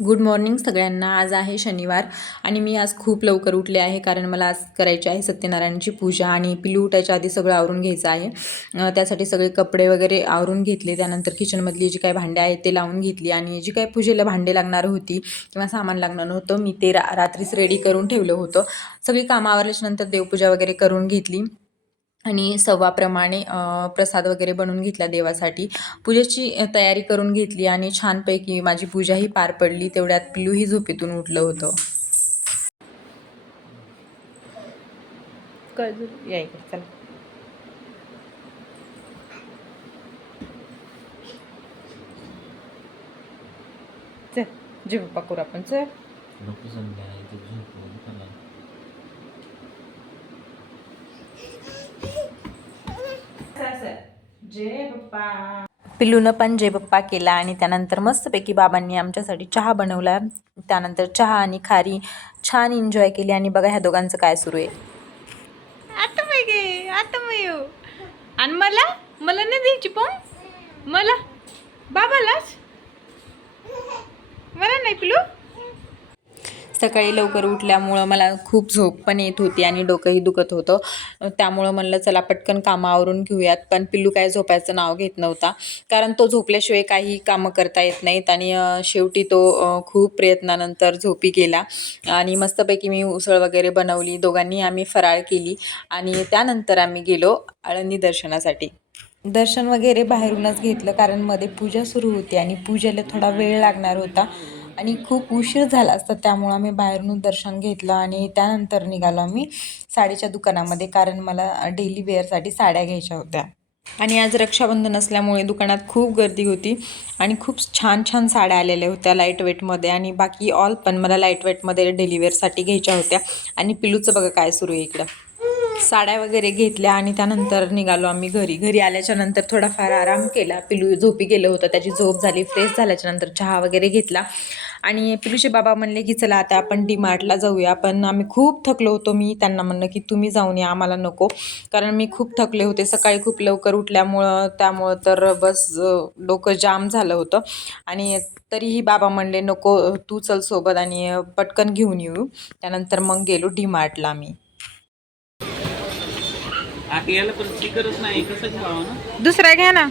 Good morning सगळ्यांना. आज आहे शनिवार आणि मी आज खूप लवकर उठले आहे कारण मला आज करायची आहे सत्यनारायणची पूजा आणि पिलू उठायच्या आधी सगळं आवरून घ्यायचं आहे. त्यासाठी सगळे कपडे वगैरे आवरून घेतले. त्यानंतर किचनमधली जी काही भांडे आहेत ते लावून घेतली आणि जी काही पूजेला भांडे लागणार होती किंवा सामान लागणार होतं मी ते रा रात्रीच रेडी करून ठेवलं होतं. सगळी कामं आवरल्याच्यानंतर देवपूजा वगैरे करून घेतली. आणि सव्वाप्रमाणे प्रसाद वगैरे बनवून घेतला देवासाठी. पूजेची तयारी करून घेतली आणि छानपैकी माझी पूजाही पार पडली. तेवढ्यात पिलूही झोपेतून उठलं होतं. चला. चल जेव पाकूर आपण चल. चला. पिल्लूनं पण जय बाप्पा केला आणि त्यानंतर मस्तपैकी बाबांनी आमच्यासाठी चहा बनवला. त्यानंतर चहा आणि खारी छान एन्जॉय केली आणि बघा ह्या दोघांचं काय सुरू आहे. आता आता आणि मला? मला नाही द्यायची पण? मला? बाबालाच? मला नाही पिलू? सकाळी लवकर उठल्यामुळं मला खूप झोप पण येत होती आणि डोकंही दुखत होतं. त्यामुळं म्हणलं चला पटकन कामं आवरून घेऊयात. पण पिल्लू काय झोपायचं नाव घेत नव्हता. कारण तो झोपल्याशिवाय काही कामं करता येत नाहीत आणि शेवटी तो खूप प्रयत्नानंतर झोपी गेला. आणि मस्तपैकी मी उसळ वगैरे बनवली. दोघांनी आम्ही फराळ केली आणि त्यानंतर आम्ही गेलो आळंदी दर्शनासाठी. दर्शन वगैरे बाहेरूनच घेतलं कारण मध्ये पूजा सुरू होती आणि पूजेला थोडा वेळ लागणार होता. आणि खूप उशीर झाला असता त्यामुळं आम्ही बाहेरूनच दर्शन घेतलं आणि त्यानंतर निघालो आम्ही साडीच्या दुकानामध्ये कारण मला डेली वेअरसाठी साड्या घ्यायच्या होत्या. आणि आज रक्षाबंधन असल्यामुळे दुकानात खूप गर्दी होती आणि खूप छान छान साड्या आलेल्या होत्या लाइट वेटमध्ये आणि बाकी ऑल पण मला लाइट वेटमध्ये डेली वेअरसाठी घ्यायच्या होत्या. आणि पिलूचं बघा काय सुरू आहे इकडं. साड्या वगैरे घेतल्या आणि त्यानंतर निघालो आम्ही घरी. घरी आल्याच्यानंतर थोडाफार आराम केला. पिलू झोपी गेलं होतं त्याची झोप झाली फ्रेश झाल्याच्यानंतर चहा वगैरे घेतला. आणि पिलूचे बाबा म्हणले की चला आता आपण डी मार्टला जाऊया. पण आम्ही खूप थकलो होतो मी त्यांना म्हणलं की तुम्ही जाऊन या आम्हाला नको. कारण मी खूप थकले होते. सकाळी खूप लवकर उठल्यामुळं त्यामुळं तर बस डोकं जाम झालं होतं. आणि तरीही बाबा म्हणले नको तू चल सोबत आणि पटकन घेऊन येऊ. त्यानंतर मग गेलो डी मार्टला आम्ही. आता याला पण स्पीकरच नाही कसं घ्यावं ना? दुसरा घ्या ना.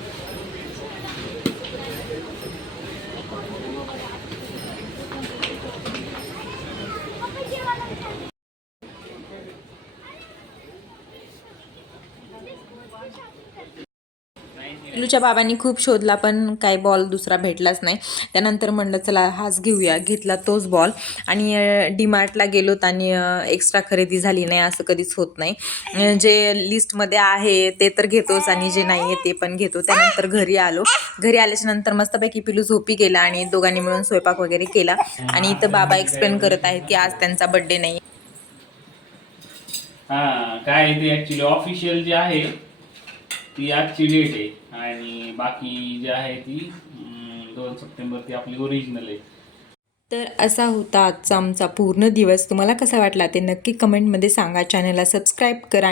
पिलूच्या बाबांनी खूप शोधला पण काय बॉल दुसरा भेटलाच नाही. त्यानंतर म्हणलं चला हाच घेऊया. घेतला तोच बॉल आणि डीमार्टला गेलोत आणि एक्स्ट्रा खरेदी झाली नाही असं कधीच होत नाही. जे लिस्टमध्ये आहे ते तर घेतोच आणि जे नाही आहे ते पण घेतो. त्यानंतर घरी आलो. घरी आल्याच्यानंतर मस्तपैकी पिलू झोपी गेला आणि दोघांनी मिळून स्वयंपाक वगैरे केला. आणि इथं बाबा एक्सप्लेन करत आहेत की आज त्यांचा बड्डे नाही. हा काय ते ऍक्च्युली ऑफिशियल जे आहे ती आजची डेट आहे. आणि बाकी जी आहे ती दोन सप्टेंबर ती आपली ओरिजिनल आहे. तर असा होता आजचा आमचा पूर्ण दिवस. तुम्हाला कसा वाटला ते नक्की कमेंटमध्ये सांगा. चॅनलला सबस्क्राईब करा.